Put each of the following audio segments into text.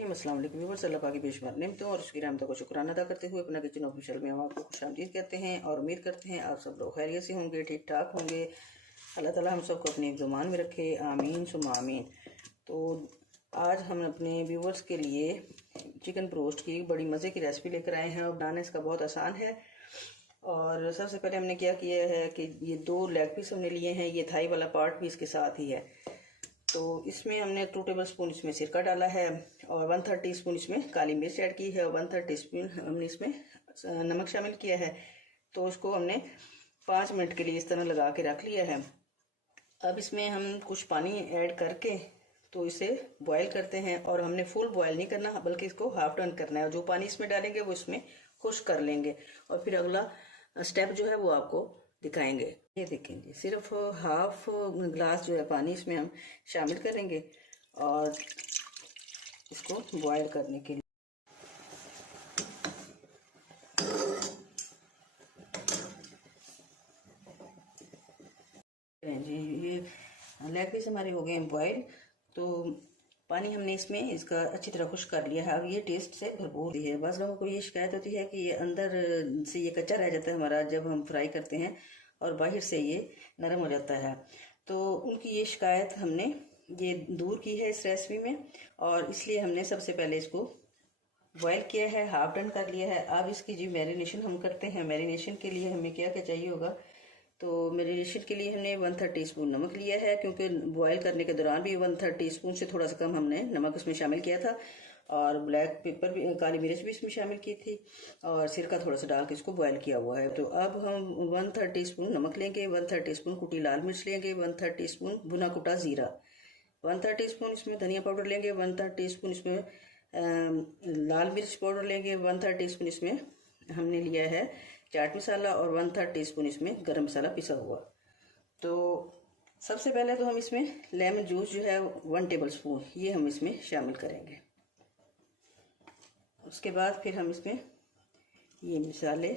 अस्सलाम वालेकुम व्यूअर्स, अल्लाह पाक की बेशुमार नेमतों और उसकी रहमतों को शुक्राना अदा करते हुए अपना किचन ऑफिशियल में हम आपको खुशामदीद कहते हैं और उम्मीद करते हैं आप सब लोग खैरियत से होंगे, ठीक ठाक होंगे। अल्लाह ताला हम सबको अपने ज़ुबान में रखे, आमीन सुम्मा आमीन। तो आज हम अपने व्यूअर्स के लिए चिकन ब्रोस्ट की बड़ी मज़े की रेसिपी लेकर आए हैं और बनाना इसका बहुत आसान है। और सबसे पहले हमने क्या किया है कि ये 2 लेग पीस हमने लिए हैं, ये थाई वाला पार्ट भी इसके साथ ही है। तो इसमें हमने 2 टेबल स्पून इसमें सिरका डाला है और 1/3 टीस्पून इसमें काली मिर्च ऐड की है और 1/3 टीस्पून हमने इसमें नमक शामिल किया है। तो इसको हमने 5 मिनट के लिए इस तरह लगा के रख लिया है। अब इसमें हम कुछ पानी ऐड करके तो इसे बॉयल करते हैं और हमने फुल बॉयल नहीं करना बल्कि इसको हाफ टर्न करना है और जो पानी इसमें डालेंगे वो इसमें खुश कर लेंगे और फिर अगला स्टेप जो है वो आपको दिखाएंगे। ये देखेंगे सिर्फ हाफ ग्लास जो है पानी इसमें हम शामिल करेंगे और इसको बॉयल करने के लिए जी। ये लेग पीस हमारे हो गए हैं बॉयल। तो पानी हमने इसमें इसका अच्छी तरह खुश कर लिया है। अब ये टेस्ट से भरपूर है। बस लोगों को ये शिकायत होती है कि ये अंदर से ये कच्चा रह जाता है हमारा जब हम फ्राई करते हैं और बाहर से ये नरम हो जाता है। तो उनकी ये शिकायत हमने ये दूर की है इस रेसिपी में और इसलिए हमने सबसे पहले इसको बॉयल किया है, हाफ डन कर लिया है। अब इसकी जी मैरिनेशन हम करते हैं। मैरिनेशन के लिए हमें क्या क्या चाहिए होगा, तो मैरिनेशन के लिए हमने 1/3 टीस्पून नमक लिया है क्योंकि बॉयल करने के दौरान भी 1/3 टीस्पून से थोड़ा सा कम हमने नमक उसमें शामिल किया था और ब्लैक पेपर भी, काली मिर्च भी इसमें शामिल की थी और सिरका थोड़ा सा डाल के इसको बॉयल किया हुआ है। तो अब हम 1/3 टीस्पून नमक लेंगे, 1/3 टीस्पून कुटी लाल मिर्च लेंगे, 1/3 टीस्पून भुना कुटा जीरा, 1/3 टीस्पून इसमें धनिया पाउडर लेंगे, 1/3 टीस्पून इसमें लाल मिर्च पाउडर लेंगे, 1/3 टीस्पून इसमें हमने लिया है चाट मसाला और 1/3 टीस्पून इसमें गरम मसाला पिसा हुआ। तो सबसे पहले तो हम इसमें लेमन जूस जो है 1 टेबल स्पून ये हम इसमें शामिल करेंगे। उसके बाद फिर हम इसमें ये मसाले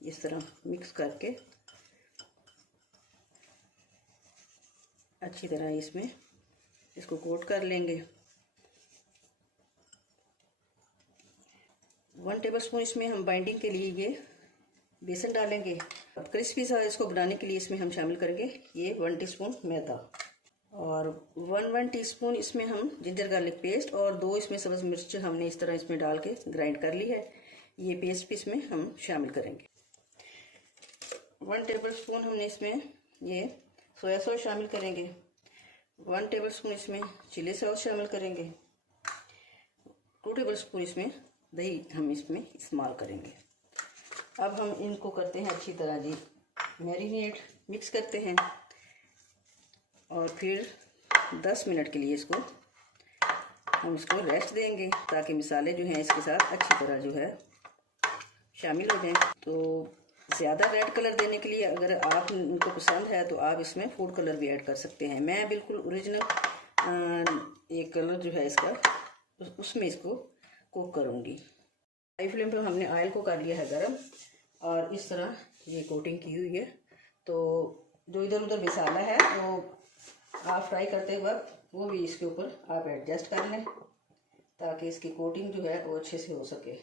इस तरह मिक्स करके अच्छी तरह इसमें इसको कोट कर लेंगे। 1 टेबल स्पून इसमें हम बाइंडिंग के लिए ये बेसन डालेंगे। अब क्रिस्पी सा इसको बनाने के लिए इसमें हम शामिल करेंगे ये 1 टीस्पून मैदा और 1 टीस्पून इसमें हम जिंजर गार्लिक पेस्ट और 2 इसमें सब्ज़ मिर्च हमने इस तरह इसमें डाल के ग्राइंड कर ली है। ये पेस्ट भी इसमें हम शामिल करेंगे। 1 टेबल स्पून हमने इसमें ये सोया सॉस शामिल करेंगे, 1 टेबल स्पून इसमें चिली सॉस शामिल करेंगे, 2 टेबल स्पून इसमें दही हम इसमें इस्तेमाल करेंगे। अब हम इनको करते हैं अच्छी तरह जी मैरिनेट, मिक्स करते हैं और फिर 10 मिनट के लिए इसको हम इसको रेस्ट देंगे ताकि मसाले जो हैं इसके साथ अच्छी तरह जो है शामिल हो जाएं। तो ज़्यादा रेड कलर देने के लिए अगर आप उनको पसंद है तो आप इसमें फूड कलर भी ऐड कर सकते हैं। मैं बिल्कुल ओरिजिनल एक कलर जो है इसका उसमें इसको कुक करूँगी। हाई फ्लेम पे हमने ऑयल को कर लिया है गरम और इस तरह ये कोटिंग की हुई है। तो जो इधर उधर मसाला है वो आप फ्राई करते वक्त वो भी इसके ऊपर आप एडजस्ट कर लें ताकि इसकी कोटिंग जो है वो अच्छे से हो सके।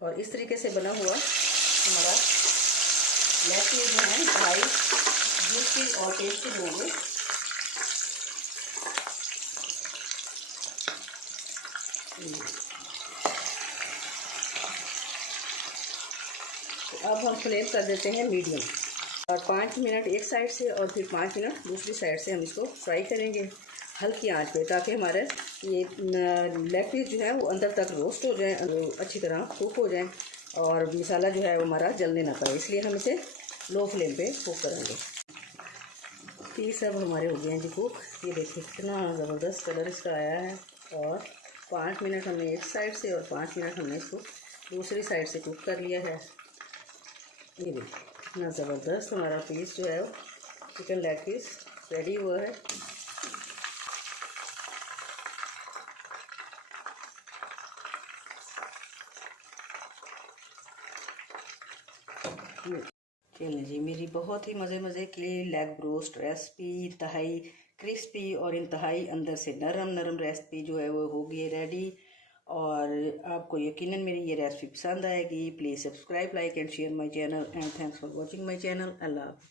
और इस तरीके से बना हुआ हमारा लेग पीस जो है ड्राई जूसी और टेस्टी होंगे। अब हम फ्लेम कर देते हैं मीडियम और 5 मिनट एक साइड से और फिर 5 मिनट दूसरी साइड से हम इसको फ्राई करेंगे हल्की आंच पे ताकि हमारे ये लेग पीस जो है वो अंदर तक रोस्ट हो जाए, अच्छी तरह कुक हो जाए और मसाला जो है वो हमारा जलने ना पाए, इसलिए हम इसे लो फ्लेम पे कुक करेंगे। पीस अब हमारे हो गए हैं जी कुक। ये देखिए कितना ज़बरदस्त कलर इसका आया है और 5 मिनट हमने एक साइड से और 5 मिनट हमने इसको दूसरी साइड से कुक कर लिया है। ये देखिए इतना ज़बरदस्त हमारा पीस जो है चिकन लेग पीस रेडी हुआ है। चलिए जी, मेरी बहुत ही मज़े के लिए लेग ब्रोस्ट रेसिपी इंतहाई क्रिस्पी और इंतहाई अंदर से नरम नरम रेसिपी जो है वो होगी रेडी। और आपको यकीनन मेरी ये रेसिपी पसंद आएगी। Please subscribe, like and share my channel and thanks for watching my channel. Allah.